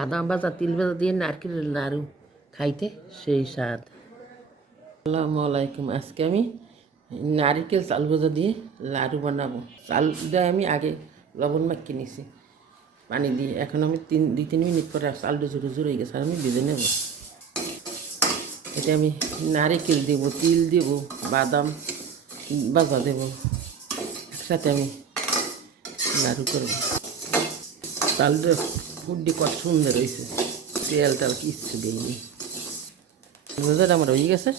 বাদাম ভাজা তিল ভাজা দিয়ে নারকেলের নাড়ু খাইতে সেই স্বাদ। আসসালামু আলাইকুম। আজকে আমি নারিকেল চাল ভাজা দিয়ে লাড়ু বানাবো। চালটা আমি আগে লবণ মাখিয়ে নিছি পানি দিয়ে। এখন আমি 2-3 মিনিট পরে চালটা ঝুরো ঝুরো হয়ে গেছে, আর আমি ভেজে নেব। এতে আমি নারিকেল দেব, তিল দেব, বাদাম ভাজা দেব, একসাথে আমি নাড়ু করব। চালটা ফুডি কত সুন্দর হয়েছে, তেল টাল কিচ্ছু দিইনি। ভাজাটা আমার হয়ে গেছে,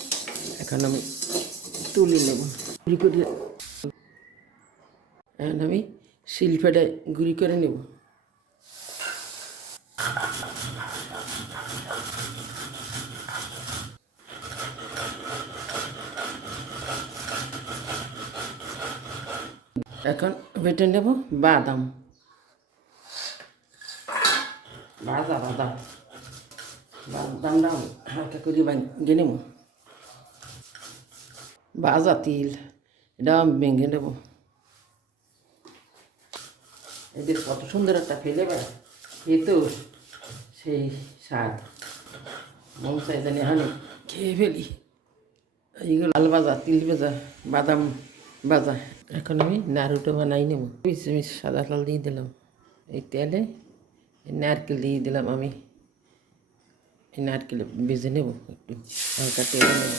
এখন আমি তুলে নেব। গুঁড়ি করে এখন আমি শিলপাটায় গুঁড়ি করে নেব। এখন বেটে নেব বাদাম, ভাজা বাদাম। বাদামটা হালকা করে ভেঙে নেব। ভাজা তিল, এটা ভেঙে নেব। এদের কত সুন্দর একটা ফেলে বেড়া, এ তো সেই স্বাদ। মন চাই জানি হানি খেয়ে ফেলি। এইগুলো লাল ভাজা, তিল ভাজা, বাদাম ভাজা। এখন আমি নাড়ুটা বানাই নেব। আমি সাদা লাল দিয়ে দিলাম এই তেলে, নারকেল দিয়ে দিলাম। আমি এই নারকেল ভেজে নেব, একটু হালকা তেলে নেব।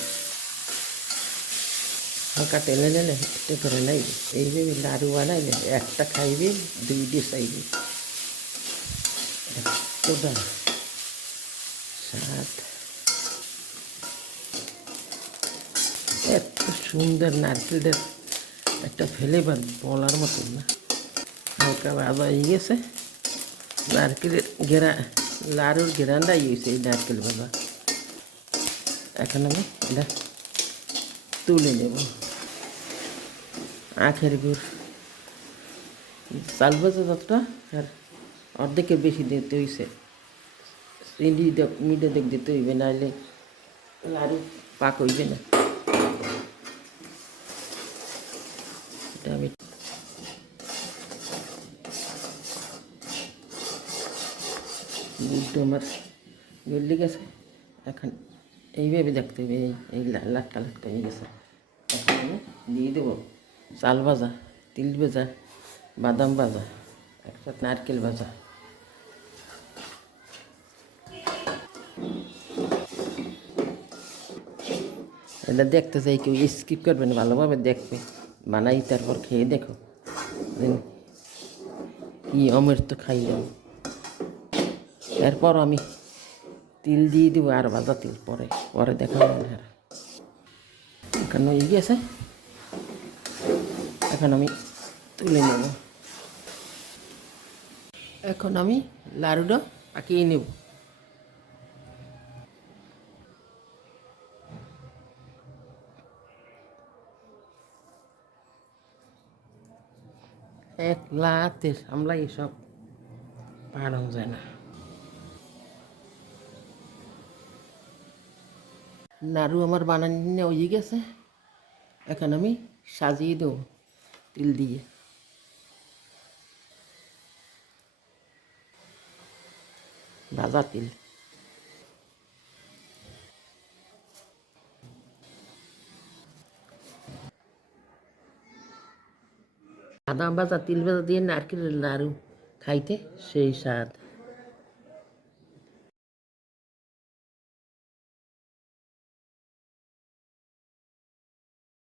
হালকা তেলে নিলে একটু করে নাই এইভাবে নাড়ু বানাইলে একটা খাইবে, 2 চাইবে। এতটা স্বাদ, এত সুন্দর নারকেলটার একটা ফ্লেভার বলার মতন না। হালকা ভাজা হয়ে গেছে, নারকেলের লাড়ুর ঘেরানটাই হয়েছে এই নারকেল ভাজা। এখন আমি এটা তুলে নেব। আখের গুড়, চাল ভাজা যতটা আর অর্ধেকের বেশি দিতে হয়েছে। চিনি মিডে দিতে হইবে, নাহলে লাড়ু পাক হইবে না। এটা আমি গুড়টা আমার গলে গেছে। এখন এইভাবে দেখতে হবে, এই লাটকা লাটকা হয়ে গেছে। এখন আমি দিয়ে দেবো চাল ভাজা, তিল ভাজা, বাদাম ভাজা, একসাথে নারকেল ভাজা। এটা দেখতে চাই, কেউ স্কিপ করবে না, ভালোভাবে দেখবে। বানাই তারপর খেয়ে দেখো কি অমৃত খাই যাবো। এরপর আমি তিল দিয়ে দেবো, আর ভাজা তিল পরে পরে দেখাবো। এখন হয়ে গেছে, এখন আমি তুলে নেব। এখন আমি লাড়ুটা পাকিয়ে নেব। এক লাতে সামলাই এসব পারানো যায় না। নাড়ু আমার বানানো হয়ে গেছে, এখন আমি সাজিয়ে দেবো তিল দিয়ে। ভাজা তিল, বাদাম ভাজা তিল ভাজা দিয়ে নারকেলের নাড়ু খাইতে সেই স্বাদ।